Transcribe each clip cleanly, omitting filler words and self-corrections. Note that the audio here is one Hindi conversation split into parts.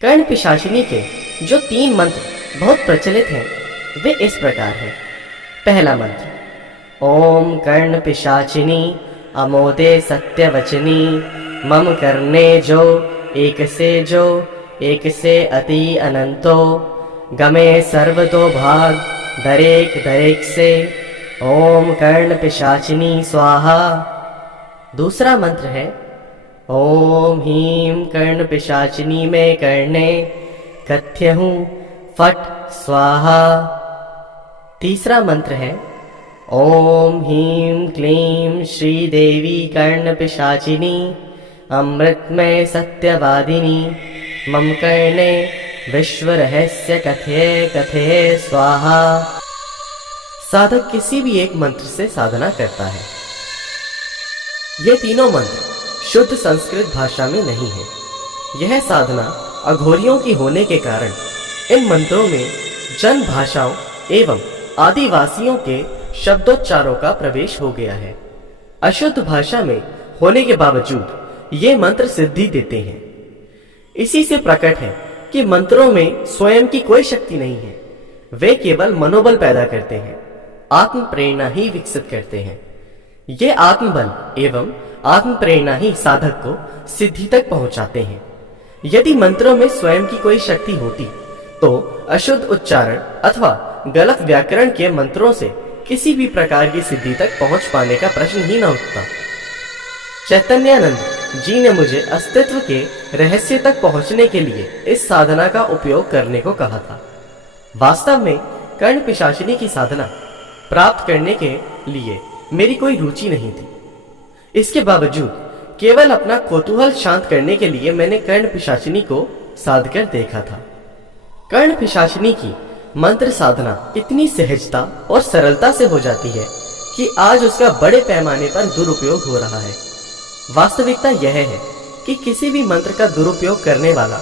कर्ण पिशाचिनी के जो 3 मंत्र बहुत प्रचलित हैं वे इस प्रकार हैं। पहला मंत्र, ओम कर्ण पिशाचिनी अमोदे सत्यवचनी मम करने जो एक से अति अनंतो गमे सर्वतो भाग दरेक से ओम कर्ण पिशाचिनी स्वाहा। दूसरा मंत्र है, ओम ह्रीं कर्ण पिशाचिनी में कर्णे कथ्यहूँ फट स्वाहा। तीसरा मंत्र है, ओम ह्रीं क्लीं श्री देवी कर्ण पिशाचिनी अमृतमय सत्यवादिनी मम कर्णे विश्व रहस्य कथये स्वाहा। साधक किसी भी एक मंत्र से साधना करता है। ये तीनों मंत्र शुद्ध संस्कृत भाषा में नहीं है। यह साधना अघोरियों की होने के कारण इन मंत्रों में जन भाषाओं एवं आदिवासियों के शब्दोच्चारों का प्रवेश हो गया है। अशुद्ध भाषा में होने के बावजूद ये मंत्र सिद्धि देते हैं। इसी से प्रकट है कि मंत्रों में स्वयं की कोई शक्ति नहीं है। वे केवल मनोबल पैदा करते हैं, आत्म प्रेरणा ही विकसित करते हैं। ये आत्मबल एवं आत्म प्रेरणा ही साधक को सिद्धि तक पहुंचाते हैं। यदि मंत्रों में स्वयं की कोई शक्ति होती तो अशुद्ध उच्चारण अथवा गलत व्याकरण के मंत्रों से किसी भी प्रकार की सिद्धि तक पहुंच पाने का प्रश्न ही न उठता। चैतन्यानंद जी ने मुझे अस्तित्व के रहस्य तक पहुंचने के लिए इस साधना का उपयोग करने को कहा था। वास्तव में कर्ण पिशाचिनी की साधना प्राप्त करने के लिए मेरी कोई रुचि नहीं थी। इसके बावजूद केवल अपना कौतूहल शांत करने के लिए मैंने कर्ण पिशाचिनी को साध कर देखा था। कर्ण पिशाचिनी की मंत्र साधना इतनी सहजता और सरलता से हो जाती है कि आज उसका बड़े पैमाने पर दुरुपयोग हो रहा है। वास्तविकता यह है कि किसी भी मंत्र का दुरुपयोग करने वाला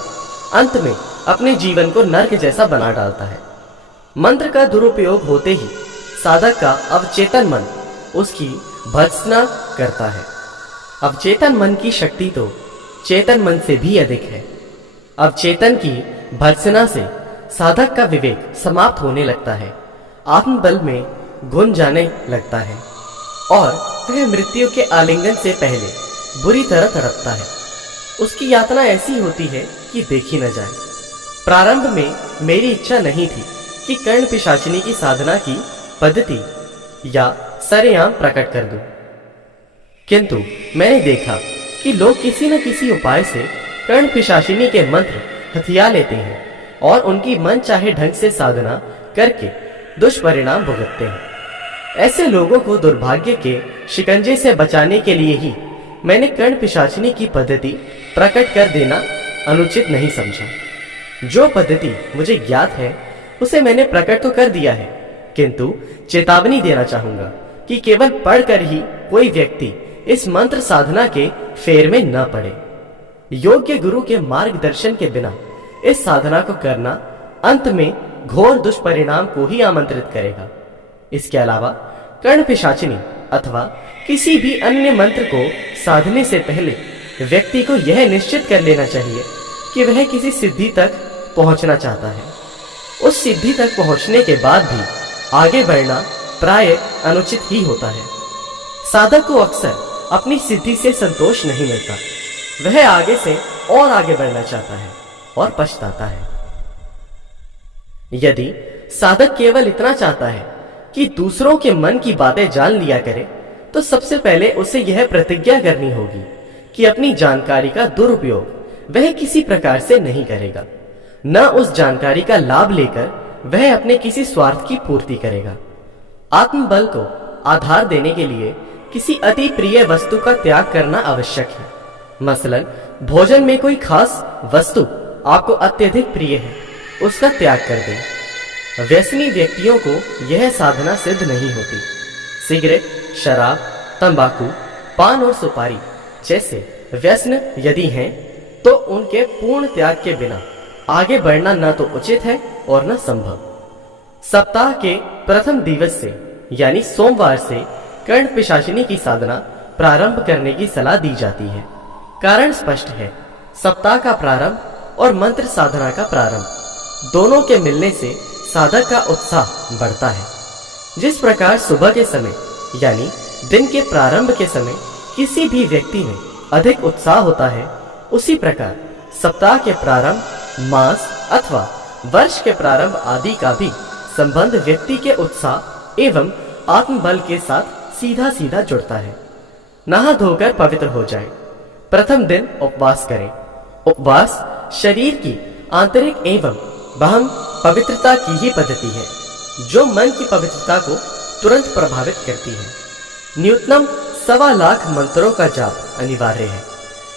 अंत में अपने जीवन को नर्क जैसा बना डालता है। मंत्र का दुरुपयोग होते ही साधक का अवचेतन मन उसकी भर्त्सना करता है। अवचेतन मन की शक्ति तो चेतन मन से भी अधिक है। अवचेतन की भर्त्सना से साधक का विवेक समाप्त होने लगता है, आत्मबल में घुन जाने लगता है और वह मृत्यु के आलिंगन से पहले बुरी तरह तड़पता है। उसकी यातना ऐसी होती है कि देखी न जाए। प्रारंभ में मेरी इच्छा नहीं थी कि कर्ण पिशाचिनी की साधना की पद्धति या सरेआम प्रकट कर दूं, किंतु मैंने देखा कि लोग किसी न किसी उपाय से कर्ण पिशाचिनी के मंत्र हथिया लेते हैं और उनकी मन चाहे ढंग से साधना करके दुष्परिणाम भुगतते हैं। ऐसे लोगों को दुर्भाग्य के शिकंजे से बचाने के लिए ही मैंने कर्ण पिशाचिनी की पद्धति प्रकट कर देना अनुचित नहीं समझा। जो पद्धति मुझे ज्ञात है उसे मैंने प्रकट तो कर दिया है, किंतु चेतावनी देना चाहूंगा कि केवल पढ़कर ही कोई व्यक्ति इस मंत्र साधना के फेर में न पड़े। योग्य गुरु के मार्गदर्शन के बिना इस साधना को करना अंत में घोर दुष्परिणाम को ही आमंत्रित करेगा। इसके अलावा कर्ण पिशाचिनी अथवा किसी भी अन्य मंत्र को साधने से पहले व्यक्ति को यह निश्चित कर लेना चाहिए कि वह किसी सिद्धि तक पहुंचना चाहता है। उस सिद्धि तक पहुंचने के बाद भी आगे बढ़ना प्राय अनुचित ही होता है। साधक को अक्सर अपनी सिद्धि से संतोष नहीं मिलता। वह आगे से और आगे बढ़ना चाहता है और पछताता है। यदि साधक केवल इतना चाहता है कि दूसरों के मन की बातें जान लिया करे, तो सबसे पहले उसे यह प्रतिज्ञा करनी होगी कि अपनी जानकारी का दुरुपयोग वह किसी प्रकार से नहीं करेगा। न उस जानकारी का लाभ लेकर वह अपने किसी स्वार्थ की पूर्ति करेगा। आत्मबल को आधार देने के लिए किसी अति प्रिय वस्तु का त्याग करना आवश्यक है। मसलन भोजन में कोई खास वस्तु आपको अत्यधिक प्रिय है, उसका त्याग कर दें। व्यसनी व्यक्तियों को यह साधना सिद्ध नहीं होती। सिगरेट, शराब, तंबाकू, पान और सुपारी जैसे व्यसन यदि हैं, तो उनके पूर्ण त्याग के बिना आगे बढ़ना न तो उचित है और न संभव। सप्ताह के प्रथम दिवस से यानी सोमवार से कर्ण पिशाचिनी की साधना प्रारंभ करने की सलाह दी जाती है। कारण स्पष्ट है। सप्ताह का प्रारंभ और मंत्र साधना का प्रारंभ दोनों के मिलने से साधक का उत्साह बढ़ता है। जिस प्रकार सुबह के समय यानी दिन के प्रारंभ के समय किसी भी व्यक्ति में अधिक उत्साह होता है, उसी प्रकार सप्ताह के प्रारंभ, मास अथवा वर्ष के प्रारंभ आदि का भी संबंध व्यक्ति के उत्साह एवं आत्मबल के साथ सीधा सीधा जुड़ता है। नहा धोकर पवित्र हो जाए। प्रथम दिन उपवास करें। उपवास शरीर की आंतरिक एवं बाह्य पवित्रता की ही पद्धति है, जो मन की पवित्रता को तुरंत प्रभावित करती है। न्यूनतम 1.25 लाख मंत्रों का जाप अनिवार्य है।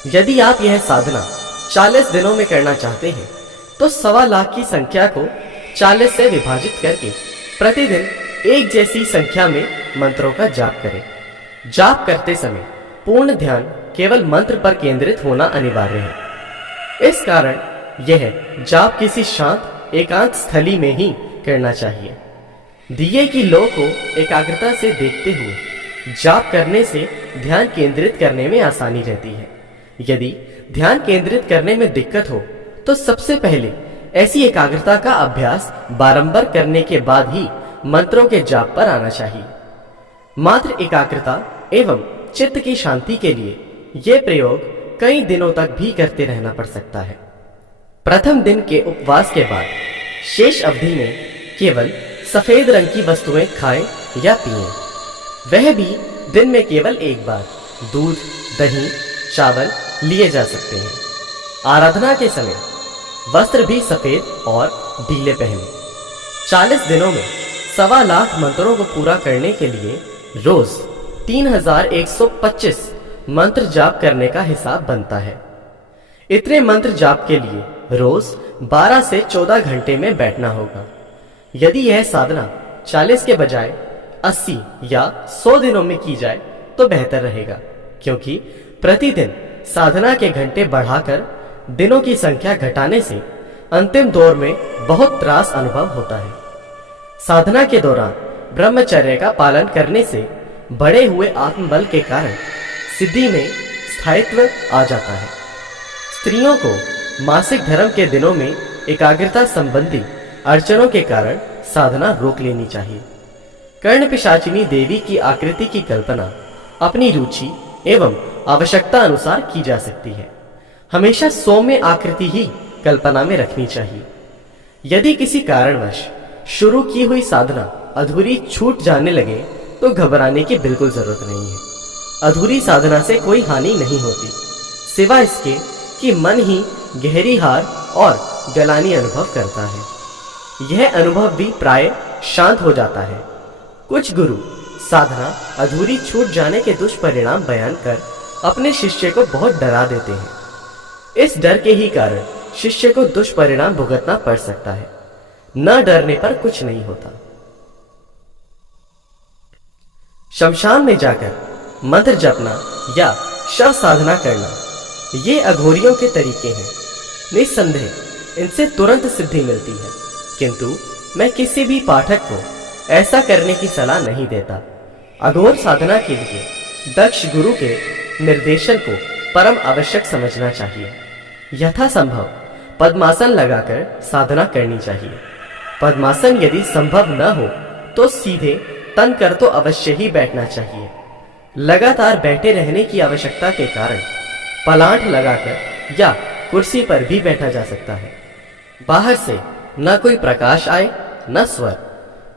यदि आप यह साधना 40 दिनों में करना चाहते हैं तो 1.25 लाख की संख्या को 40 से विभाजित करके प्रतिदिन एक जैसी संख्या में मंत्रों का जाप करें। जाप करते समय पूर्ण ध्यान केवल मंत्र पर केंद्रित होना अनिवार्य है। इस कारण यह जाप किसी शांत एकांत स्थली में ही करना चाहिए। दिए की लौ को एकाग्रता से देखते हुए जाप करने से ध्यान केंद्रित करने में आसानी रहती है। यदि ध्यान केंद्रित करने में दिक्कत हो तो सबसे पहले ऐसी एकाग्रता का अभ्यास बारंबार करने के बाद ही मंत्रों के जाप पर आना चाहिए। मात्र एकाग्रता एवं चित्त की शांति के लिए यह प्रयोग कई दिनों तक भी करते रहना पड़ सकता है। प्रथम दिन के उपवास के बाद शेष अवधि में केवल सफेद रंग की वस्तुएं खाएं या पिएं। वह भी दिन में केवल एक बार दूध, दही, चावल लिए जा सकते हैं। आराधना के समय वस्त्र भी सफेद और ढीले पहने। 40 दिनों में 1.25 लाख मंत्रों को पूरा करने के लिए रोज 3125 मंत्र जाप करने का हिसाब बनता है। इतने मंत्र जाप के लिए रोज 12 से 14 घंटे में बैठना होगा। यदि यह साधना 40 के बजाय 80 या 100 दिनों में की जाए तो बेहतर रहेगा, क्योंकि प्रतिदिन साधना के घंटे बढ़ाकर दिनों की संख्या घटाने से अंतिम दौर में बहुत त्रास अनुभव होता है। साधना के दौरान ब्रह्मचर्य का पालन करने से बढ़े हुए आत्मबल के कारण सिद्धि में स्थायित्व आ जाता है। स्त्रियों को मासिक धर्म के दिनों में एकाग्रता संबंधी अड़चनों के कारण साधना रोक लेनी चाहिए। कर्ण पिशाचिनी देवी की आकृति की कल्पना अपनी रुचि एवं आवश्यकता अनुसार की जा सकती है। हमेशा सौम्य आकृति ही कल्पना में रखनी चाहिए। यदि किसी कारणवश शुरू की हुई साधना अधूरी छूट जाने लगे तो घबराने की बिल्कुल जरूरत नहीं है। अधूरी साधना से कोई हानि नहीं होती, सिवाय इसके कि मन ही गहरी हार और गलानी अनुभव करता है। यह अनुभव भी प्राय शांत हो जाता है। कुछ गुरु साधना अधूरी छूट जाने के दुष्परिणाम बयान कर अपने शिष्य को बहुत डरा देते हैं। इस डर के ही कारण शिष्य को दुष्परिणाम भुगतना पड़ सकता है। न डरने पर कुछ नहीं होता। शमशान में जाकर मंत्र जपना या शव साधना करना, ये अघोरियों के तरीके हैं। निस्संदेह इनसे तुरंत सिद्धि मिलती है, किंतु मैं किसी भी पाठक को ऐसा करने की सलाह नहीं देता। अघोर साधना के लिए दक्ष गुरु के निर्देशन को परम आवश्यक समझना चाहिए। यथासंभव पद्मासन लगाकर साधना करनी चाहिए। पद्मासन यदि संभव न हो तो सीधे तन कर तो अवश्य ही बैठना चाहिए। लगातार बैठे रहने की आवश्यकता के कारण पलांट लगाकर या कुर्सी पर भी बैठा जा सकता है। बाहर से न कोई प्रकाश आए न स्वर।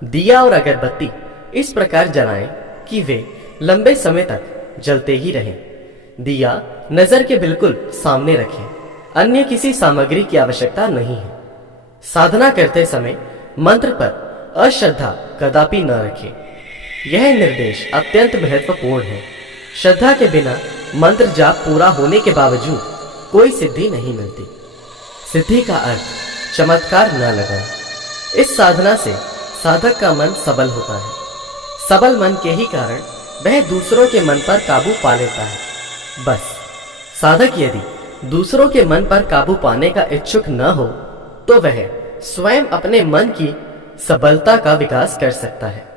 दिया और अगरबत्ती इस प्रकार जलाएं कि वे लंबे समय तक जलते ही रहें। दिया नजर के बिल्कुल सामने रखें। अन्य किसी सामग्री की आवश्यकता नहीं है। साधना करते समय मंत्र पर अश्रद्धा कदापि न रखें। यह निर्देश अत्यंत महत्वपूर्ण है। श्रद्धा के बिना मंत्र जाप पूरा होने के बावजूद कोई सिद्धि नहीं मिलती। सिद्धि का अर्थ चमत्कार न लगाएं। इस साधना से साधक का मन सबल होता है। सबल मन के ही कारण वह दूसरों के मन पर काबू पा लेता है। बस साधक यदि दूसरों के मन पर काबू पाने का इच्छुक न हो तो वह स्वयं अपने मन की सबलता का विकास कर सकता है।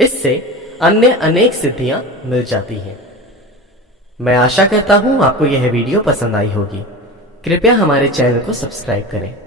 इससे अन्य अनेक सिद्धियां मिल जाती हैं। मैं आशा करता हूं आपको यह वीडियो पसंद आई होगी। कृपया हमारे चैनल को सब्सक्राइब करें।